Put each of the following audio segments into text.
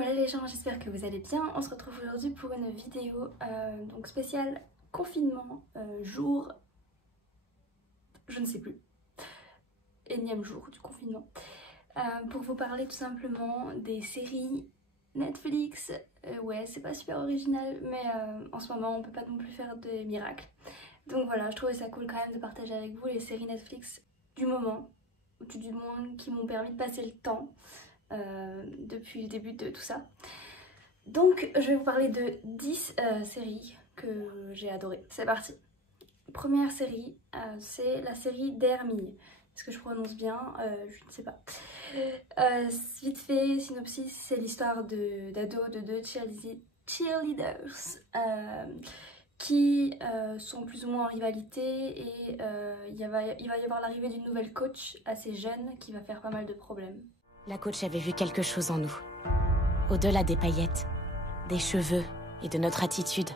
Voilà les gens, j'espère que vous allez bien. On se retrouve aujourd'hui pour une vidéo donc spéciale confinement, jour, je ne sais plus, énième jour du confinement, pour vous parler tout simplement des séries Netflix. Ouais, c'est pas super original, mais en ce moment on peut pas non plus faire des miracles. Donc voilà, je trouvais ça cool quand même de partager avec vous les séries Netflix du moment, ou du moins qui m'ont permis de passer le temps depuis le début de tout ça. Donc je vais vous parler de 10 séries que j'ai adorées. C'est parti. Première série, c'est la série Dare Me. Est-ce que je prononce bien? Je ne sais pas. Vite fait, synopsis, c'est l'histoire d'ados de deux cheerleaders qui sont plus ou moins en rivalité et il va y avoir l'arrivée d'une nouvelle coach assez jeune qui va faire pas mal de problèmes. La coach avait vu quelque chose en nous. Au-delà des paillettes, des cheveux et de notre attitude.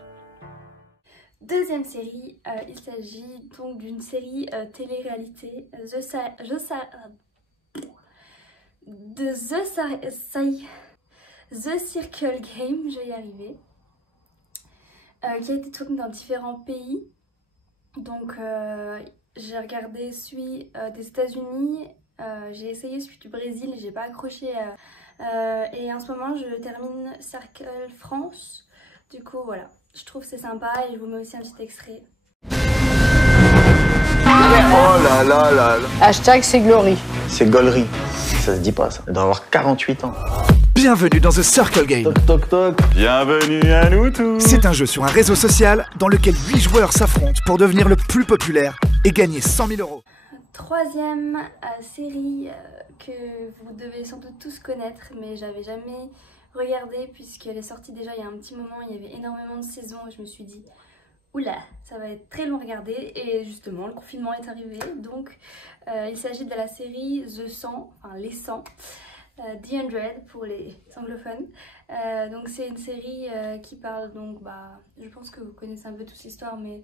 Deuxième série, il s'agit donc d'une série télé-réalité, The Circle Game, je vais y arriver, qui a été tournée dans différents pays. Donc j'ai regardé celui des États-Unis, j'ai essayé celui du Brésil, j'ai pas accroché. Et en ce moment je termine Circle France. Du coup voilà, je trouve que c'est sympa et je vous mets aussi un petit extrait. Oh là là là là. Hashtag c'est Glory. C'est Gollery. Ça se dit pas ça. Elle doit avoir 48 ans. Bienvenue dans The Circle Game. Toc toc toc. Bienvenue à nous tous. C'est un jeu sur un réseau social dans lequel 8 joueurs s'affrontent pour devenir le plus populaire et gagner 100 000 €. Troisième série que vous devez sans doute tous connaître, mais j'avais jamais regardé puisqu'elle est sortie déjà il y a un petit moment, il y avait énormément de saisons et je me suis dit oula, ça va être très long à regarder. Et justement le confinement est arrivé, donc il s'agit de la série The 100, enfin les 100, The 100 pour les anglophones. Donc c'est une série qui parle donc, je pense que vous connaissez un peu toute l'histoire, mais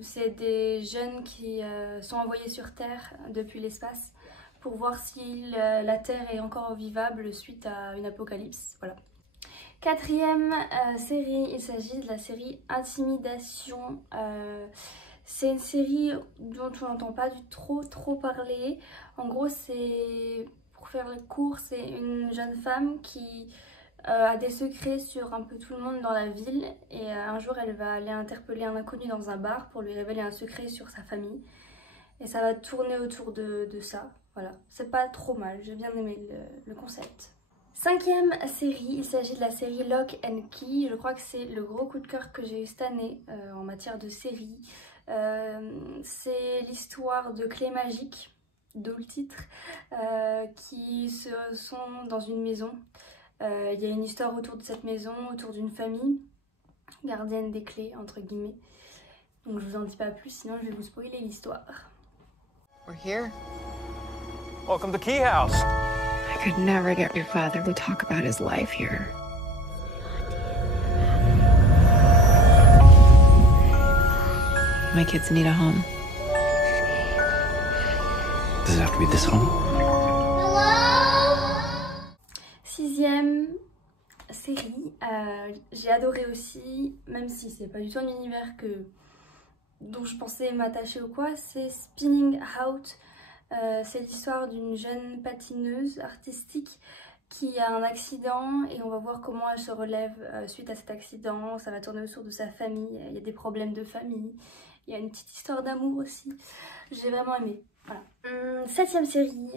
c'est des jeunes qui sont envoyés sur Terre depuis l'espace pour voir si la Terre est encore vivable suite à une apocalypse. Voilà. Quatrième série, il s'agit de la série Intimidation. C'est une série dont on n'entend pas trop parler. En gros, c'est, pour faire le court, c'est une jeune femme qui a des secrets sur un peu tout le monde dans la ville. Et un jour, elle va aller interpeller un inconnu dans un bar pour lui révéler un secret sur sa famille. Et ça va tourner autour de ça. Voilà, c'est pas trop mal, j'ai bien aimé le concept. Cinquième série, il s'agit de la série Lock and Key. Je crois que c'est le gros coup de cœur que j'ai eu cette année en matière de série. C'est l'histoire de clés magiques, d'où le titre, qui sont dans une maison. Il y a une histoire autour de cette maison, autour d'une famille, gardienne des clés, entre guillemets. Donc je vous en dis pas plus, sinon je vais vous spoiler l'histoire. We're here. Welcome to Key House. I could never get your father to talk about his life here. My kids need a home. Does it have to be this home? Sixième série, j'ai adoré aussi, même si c'est pas du tout un univers dont je pensais m'attacher ou quoi, c'est Spinning Out. C'est l'histoire d'une jeune patineuse artistique qui a un accident et on va voir comment elle se relève suite à cet accident. Ça va tourner autour de sa famille, il y a des problèmes de famille, il y a une petite histoire d'amour aussi. J'ai vraiment aimé. Voilà. Septième série,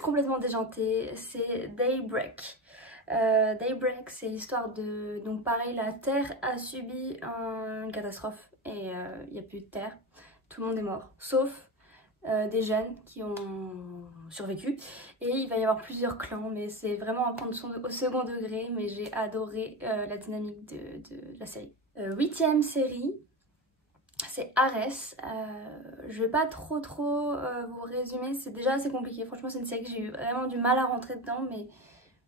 complètement déjantée, c'est Daybreak. Daybreak, c'est l'histoire de... Donc pareil, la Terre a subi une catastrophe et il n'y a plus de Terre. Tout le monde est mort, sauf des jeunes qui ont survécu. Et il va y avoir plusieurs clans, mais c'est vraiment à prendre au second degré. Mais j'ai adoré la dynamique de la série. Huitième série, c'est Ares. Je vais pas trop vous résumer, c'est déjà assez compliqué. Franchement, c'est une série que j'ai eu vraiment du mal à rentrer dedans, mais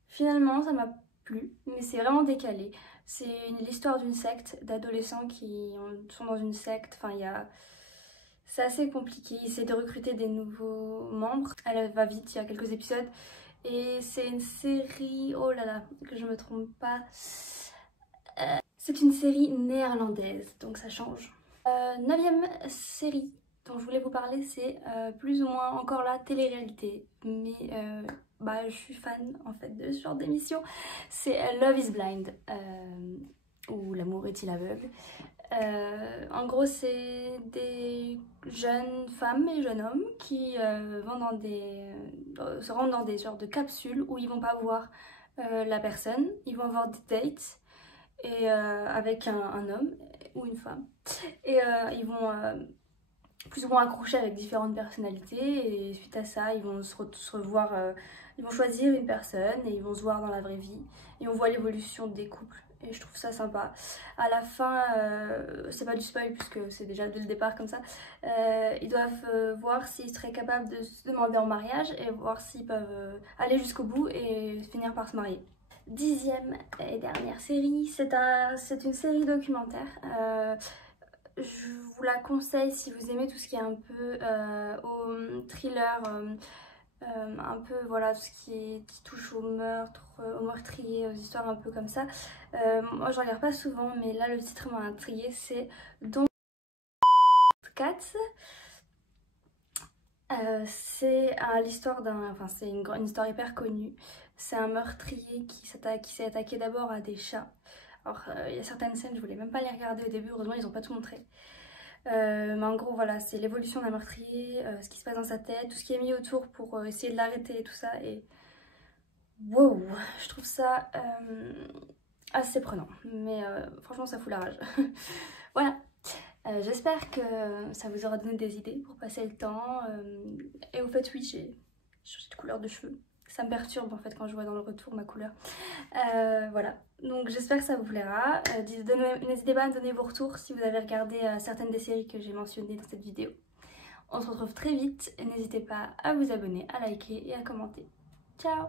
finalement ça m'a plu. Mais c'est vraiment décalé. C'est l'histoire d'une secte d'adolescents qui sont dans une secte. Enfin, c'est assez compliqué. Ils essaient de recruter des nouveaux membres. Elle va vite, il y a quelques épisodes. Et c'est une série, oh là là, que je me trompe pas, c'est une série néerlandaise, donc ça change. 9e série dont je voulais vous parler, c'est plus ou moins encore la télé-réalité, mais je suis fan en fait de ce genre d'émission. C'est Love is Blind, ou L'amour est-il aveugle. En gros, c'est des jeunes femmes et jeunes hommes qui se rendent dans des sortes de capsules où ils vont pas voir la personne, ils vont avoir des dates et, avec un homme ou une femme, et ils vont plus ou moins accrocher avec différentes personnalités, et suite à ça ils vont se revoir, ils vont choisir une personne et ils vont se voir dans la vraie vie et on voit l'évolution des couples. Et je trouve ça sympa. À la fin, c'est pas du spoil puisque c'est déjà dès le départ comme ça, ils doivent voir s'ils seraient capables de se demander en mariage et voir s'ils peuvent aller jusqu'au bout et finir par se marier. 10e et dernière série, c'est une série documentaire. Je vous la conseille si vous aimez tout ce qui est un peu au thriller, un peu voilà, tout ce qui touche au meurtre, au meurtrier, aux histoires un peu comme ça. Moi je regarde pas souvent, mais là le titre m'a intriguée, c'est Don't Cats. C'est l'histoire c'est une histoire hyper connue. C'est un meurtrier qui s'est attaqué d'abord à des chats. Alors il y a certaines scènes, je voulais même pas les regarder au début, heureusement ils ont pas tout montré. Mais en gros voilà, c'est l'évolution d'un meurtrier, ce qui se passe dans sa tête, tout ce qui est mis autour pour essayer de l'arrêter et tout ça. Et wow, je trouve ça assez prenant, mais franchement ça fout la rage. Voilà. J'espère que ça vous aura donné des idées pour passer le temps. Et au fait, oui, j'ai changé de couleur de cheveux. Ça me perturbe en fait quand je vois dans le retour ma couleur. Voilà, donc j'espère que ça vous plaira. N'hésitez pas à me donner vos retours si vous avez regardé certaines des séries que j'ai mentionnées dans cette vidéo. On se retrouve très vite et n'hésitez pas à vous abonner, à liker et à commenter. Ciao!